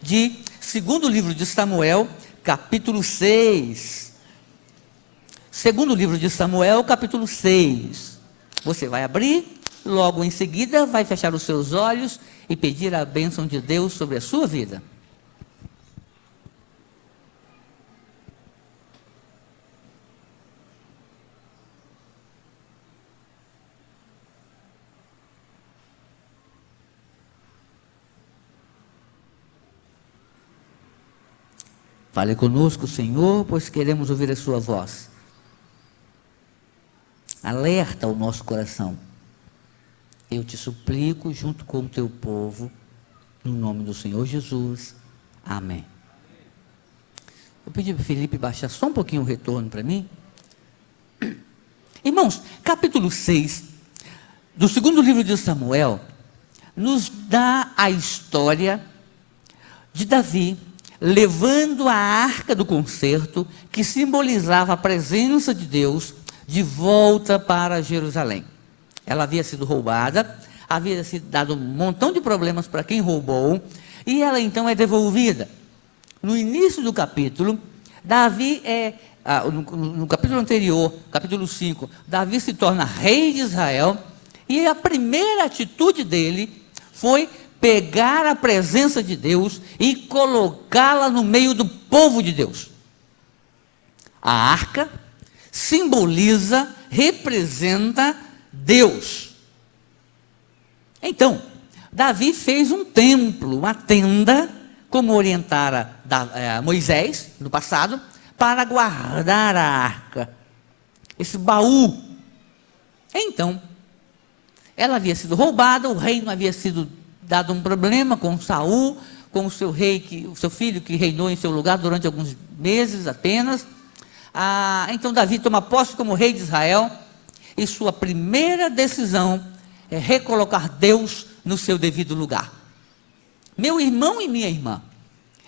de segundo livro de Samuel, capítulo 6. Segundo livro de Samuel, capítulo 6. Você vai abrir, logo em seguida vai fechar os seus olhos e pedir a bênção de Deus sobre a sua vida. Fale conosco, Senhor, pois queremos ouvir a sua voz. Alerta o nosso coração. Eu te suplico, junto com o teu povo, no nome do Senhor Jesus. Amém. Eu pedi para o Felipe baixar só um pouquinho o retorno para mim. Irmãos, capítulo 6 do segundo livro de Samuel nos dá a história de Davi levando a arca do concerto, que simbolizava a presença de Deus, de volta para Jerusalém. Ela havia sido roubada, havia sido dado um montão de problemas para quem roubou, e ela então é devolvida. No início do capítulo, Davi no capítulo anterior, capítulo 5, Davi se torna rei de Israel, e a primeira atitude dele foi pegar a presença de Deus e colocá-la no meio do povo de Deus. A arca simboliza, representa Deus. Então, Davi fez um templo, uma tenda, como orientara Moisés no passado, para guardar a arca, esse baú. Então, ela havia sido roubada, o reino havia sido dado um problema com Saul, com o seu rei, o seu filho que reinou em seu lugar durante alguns meses apenas. Então Davi toma posse como rei de Israel, e sua primeira decisão é recolocar Deus no seu devido lugar. Meu irmão e minha irmã,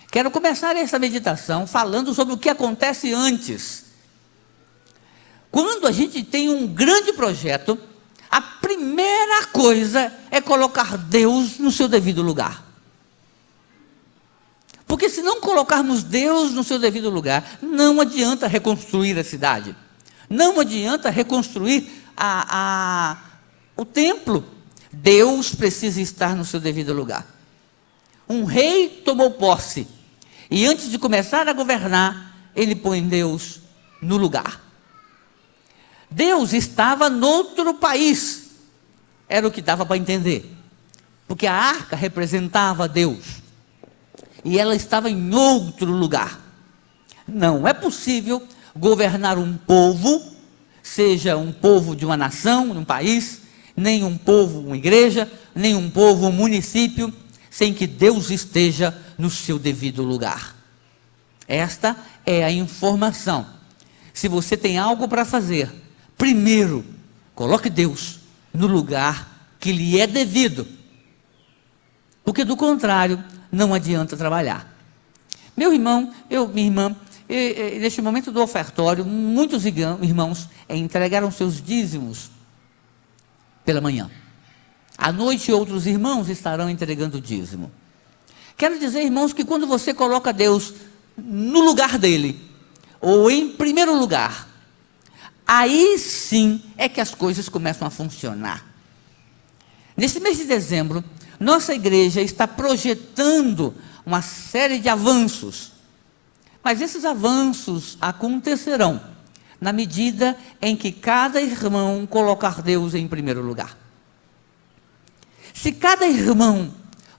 quero começar essa meditação falando sobre o que acontece antes. Quando a gente tem um grande projeto, a primeira coisa é colocar Deus no seu devido lugar. Porque se não colocarmos Deus no seu devido lugar, não adianta reconstruir a cidade. Não adianta reconstruir o templo. Deus precisa estar no seu devido lugar. Um rei tomou posse, e antes de começar a governar, ele põe Deus no lugar. Deus estava noutro país, era o que dava para entender, porque a arca representava Deus, e ela estava em outro lugar. Não é possível governar um povo, seja um povo de uma nação, um país, nem um povo, uma igreja, nem um povo, um município, sem que Deus esteja no seu devido lugar. Esta é a informação. Se você tem algo para fazer, primeiro, coloque Deus no lugar que lhe é devido, porque do contrário, não adianta trabalhar. Meu irmão, minha irmã, neste momento do ofertório, muitos irmãos entregaram seus dízimos pela manhã. À noite, outros irmãos estarão entregando o dízimo. Quero dizer, irmãos, que quando você coloca Deus no lugar dele, ou em primeiro lugar, aí sim é que as coisas começam a funcionar. Nesse mês de dezembro, nossa igreja está projetando uma série de avanços, mas esses avanços acontecerão na medida em que cada irmão colocar Deus em primeiro lugar. Se cada irmão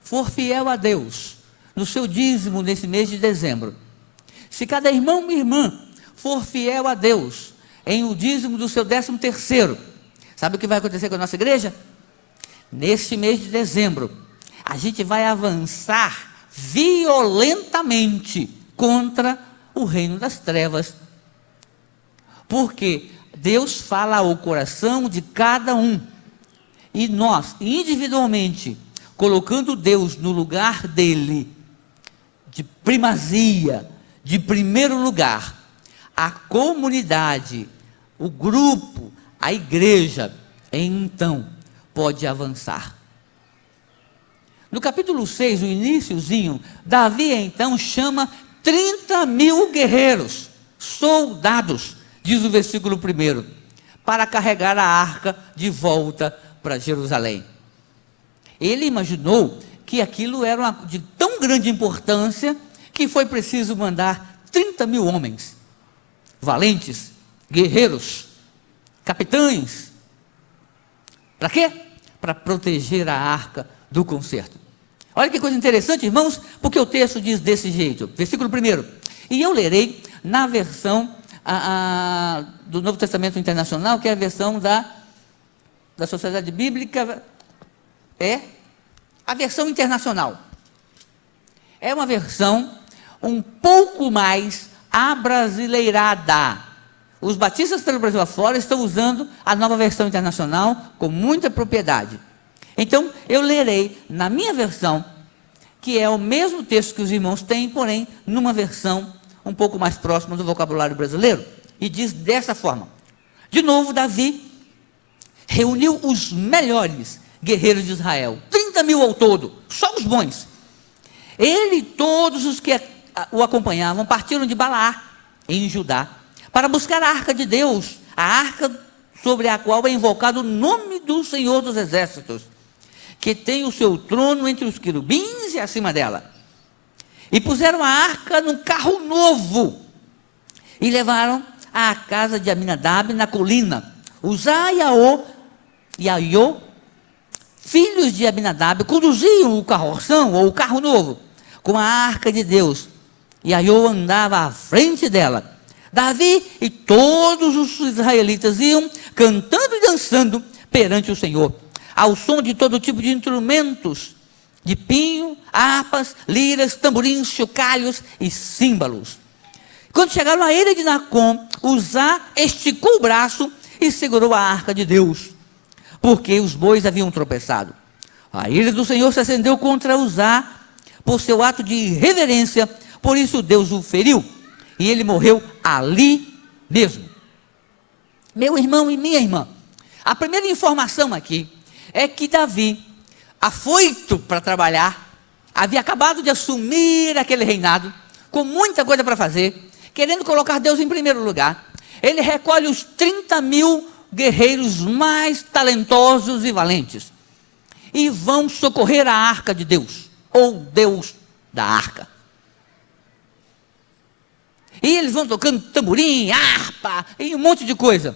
for fiel a Deus no seu dízimo nesse mês de dezembro, se cada irmão e irmã for fiel a Deus em o dízimo do seu 13º, sabe o que vai acontecer com a nossa igreja? Neste mês de dezembro, a gente vai avançar violentamente contra o reino das trevas, porque Deus fala ao coração de cada um, e nós, individualmente, colocando Deus no lugar dele, de primazia, de primeiro lugar, a comunidade, o grupo, a igreja, então, pode avançar. No capítulo 6, o iniciozinho, Davi então chama 30.000 guerreiros, soldados, diz o versículo 1, para carregar a arca de volta para Jerusalém. Ele imaginou que aquilo era de tão grande importância que foi preciso mandar 30.000 homens, valentes, guerreiros, capitães. Para quê? Para proteger a arca do concerto. Olha que coisa interessante, irmãos, porque o texto diz desse jeito, versículo 1, e eu lerei na versão do Novo Testamento Internacional, que é a versão da Sociedade Bíblica, é a versão internacional. É uma versão um pouco mais abrasileirada. Os batistas pelo Brasil afora estão usando a nova versão internacional com muita propriedade. Então, eu lerei na minha versão, que é o mesmo texto que os irmãos têm, porém, numa versão um pouco mais próxima do vocabulário brasileiro. E diz dessa forma: de novo, Davi reuniu os melhores guerreiros de Israel, 30.000 ao todo, só os bons. Ele e todos os que o acompanhavam partiram de Balaá, em Judá, para buscar a arca de Deus, a arca sobre a qual é invocado o nome do Senhor dos Exércitos, que tem o seu trono entre os querubins e acima dela. E puseram a arca num carro novo, e levaram à casa de Aminadab na colina. Uzá e Aiô, filhos de Aminadab, conduziam o carroção, ou o carro novo, com a arca de Deus, e Aiô andava à frente dela. Davi e todos os israelitas iam cantando e dançando perante o Senhor, ao som de todo tipo de instrumentos, de pinho, harpas, liras, tamborins, chocalhos e símbolos. Quando chegaram à ilha de Nacon, Uzá esticou o braço e segurou a arca de Deus, porque os bois haviam tropeçado. A ira do Senhor se acendeu contra Uzá por seu ato de irreverência, por isso Deus o feriu, e ele morreu ali mesmo. Meu irmão e minha irmã, a primeira informação aqui é que Davi, afoito para trabalhar, havia acabado de assumir aquele reinado, com muita coisa para fazer, querendo colocar Deus em primeiro lugar. Ele recolhe os 30.000 guerreiros mais talentosos e valentes, e vão socorrer a arca de Deus, ou Deus da arca. E eles vão tocando tamborim, harpa, e um monte de coisa.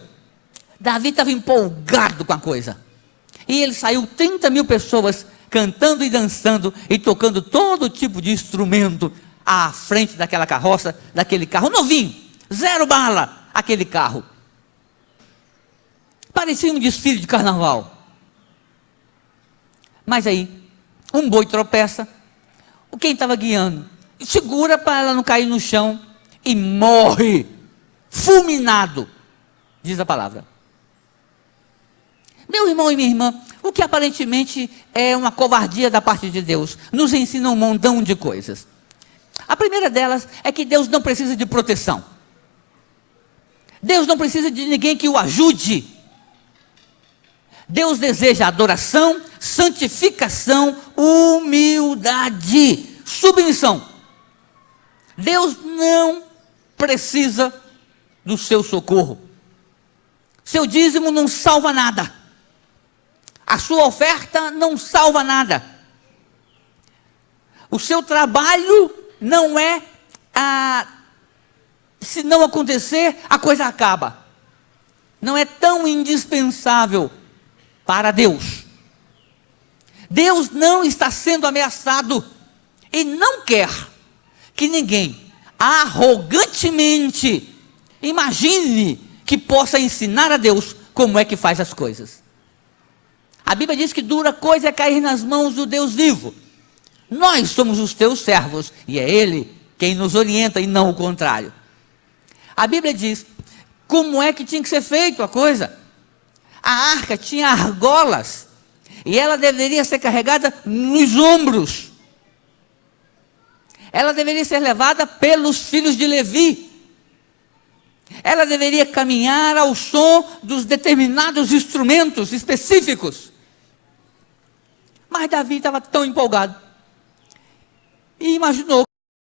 Davi estava empolgado com a coisa. E ele saiu 30.000 pessoas cantando e dançando e tocando todo tipo de instrumento à frente daquela carroça, daquele carro novinho, 0 bala, aquele carro. Parecia um desfile de carnaval. Mas aí, um boi tropeça, quem estava guiando segura para ela não cair no chão e morre, fulminado, diz a palavra. Meu irmão e minha irmã, o que aparentemente é uma covardia da parte de Deus, nos ensina um montão de coisas. A primeira delas é que Deus não precisa de proteção. Deus não precisa de ninguém que o ajude. Deus deseja adoração, santificação, humildade, submissão. Deus não precisa do seu socorro. Seu dízimo não salva nada. A sua oferta não salva nada. O seu trabalho não é se não acontecer, a coisa acaba. Não é tão indispensável para Deus. Deus não está sendo ameaçado e não quer que ninguém arrogantemente imagine que possa ensinar a Deus como é que faz as coisas. A Bíblia diz que dura coisa é cair nas mãos do Deus vivo. Nós somos os teus servos e é Ele quem nos orienta e não o contrário. A Bíblia diz como é que tinha que ser feito a coisa. A arca tinha argolas e ela deveria ser carregada nos ombros. Ela deveria ser levada pelos filhos de Levi. Ela deveria caminhar ao som dos determinados instrumentos específicos. Mas Davi estava tão empolgado. E imaginou